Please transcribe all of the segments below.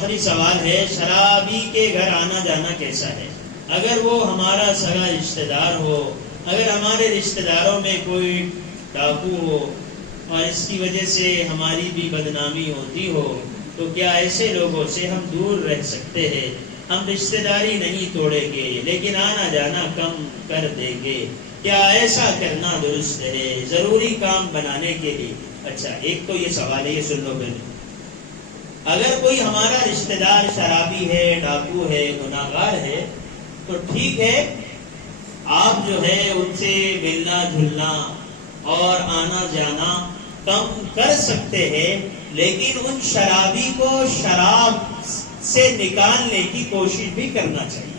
آخری سوال ہے، شرابی کے گھر آنا جانا کیسا ہے؟ اگر وہ ہمارا سگا رشتہ دار ہو، اگر ہمارے رشتہ داروں میں کوئی ڈاکو ہو اور اس کی وجہ سے ہماری بھی بدنامی ہوتی ہو، تو کیا ایسے لوگوں سے ہم دور رہ سکتے ہیں؟ ہم رشتہ داری نہیں توڑیں گے لیکن آنا جانا کم کر دیں گے، کیا ایسا کرنا درست ہے ضروری کام بنانے کے لیے؟ اچھا، ایک تو یہ سوال ہے، یہ سن لو پہلے۔ اگر کوئی ہمارا رشتہ دار شرابی ہے، ڈاکو ہے، گناہگار ہے، تو ٹھیک ہے، آپ جو ہے ان سے ملنا جلنا اور آنا جانا کم کر سکتے ہیں، لیکن ان شرابی کو شراب سے نکالنے کی کوشش بھی کرنا چاہیے۔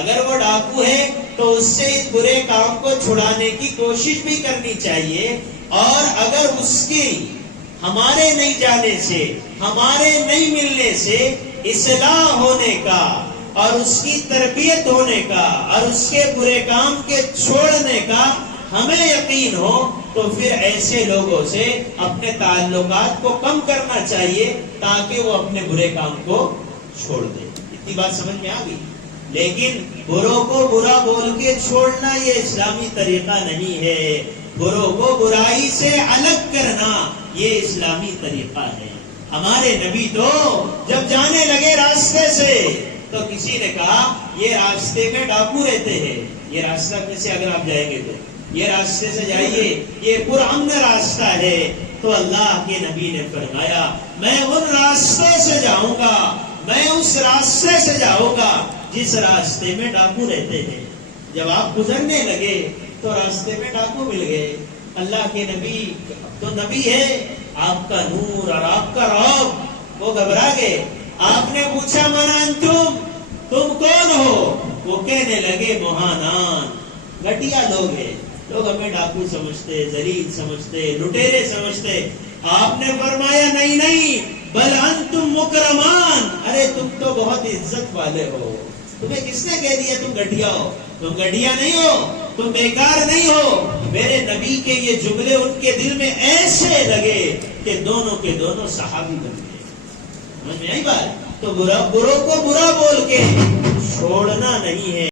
اگر وہ ڈاکو ہے تو اس سے اس برے کام کو چھڑانے کی کوشش بھی کرنی چاہیے، اور اگر اس کی ہمارے نہیں جانے سے، ہمارے نہیں ملنے سے اصلاح ہونے کا اور اس کی تربیت ہونے کا اور اس کے برے کام کے چھوڑنے کا ہمیں یقین ہو، تو پھر ایسے لوگوں سے اپنے تعلقات کو کم کرنا چاہیے تاکہ وہ اپنے برے کام کو چھوڑ دے۔ اتنی بات سمجھ میں آ گئی؟ لیکن بروں کو برا بول کے چھوڑنا یہ اسلامی طریقہ نہیں ہے، بروں کو برائی سے الگ کرنا یہ اسلامی طریقہ ہے۔ ہمارے نبی تو جب جانے لگے راستے سے تو کسی نے کہا یہ راستے میں ڈاکو رہتے ہیں، یہ راستہ کیسے اگر آپ جائیں گے تو یہ راستے سے جائیے، یہ پرامن راستہ ہے۔ تو اللہ کے نبی نے فرمایا میں ان راستے سے جاؤں گا، میں اس راستے سے جاؤں گا جس راستے میں ڈاکو رہتے ہیں۔ جب آپ گزرنے لگے تو راستے میں ڈاکو مل گئے۔ اللہ کے نبی تو نبی ہے، آپ کا نور اور آپ کا رعب، وہ گھبرا گئے۔ آپ نے پوچھا من انتم، تم کون ہو؟ وہ کہنے لگے مہانان، گھٹیا لوگ ہیں، لوگ ہمیں ڈاکو سمجھتے، ذلیل سمجھتے، لٹیرے سمجھتے۔ آپ نے فرمایا نہیں نہیں، بل انتم مکرمان، ارے تم تو بہت عزت والے ہو۔ تمہیں کس نے کہہ دیا تم گھٹیا ہو؟ تم گھٹیا نہیں ہو، تم بیکار نہیں ہو۔ میرے نبی کے یہ جملے ان کے دل میں ایسے لگے کہ دونوں کے دونوں صحابی بن گئے۔ سمجھ میں آئی بات؟ تو بروں کو برا بول کے چھوڑنا نہیں ہے۔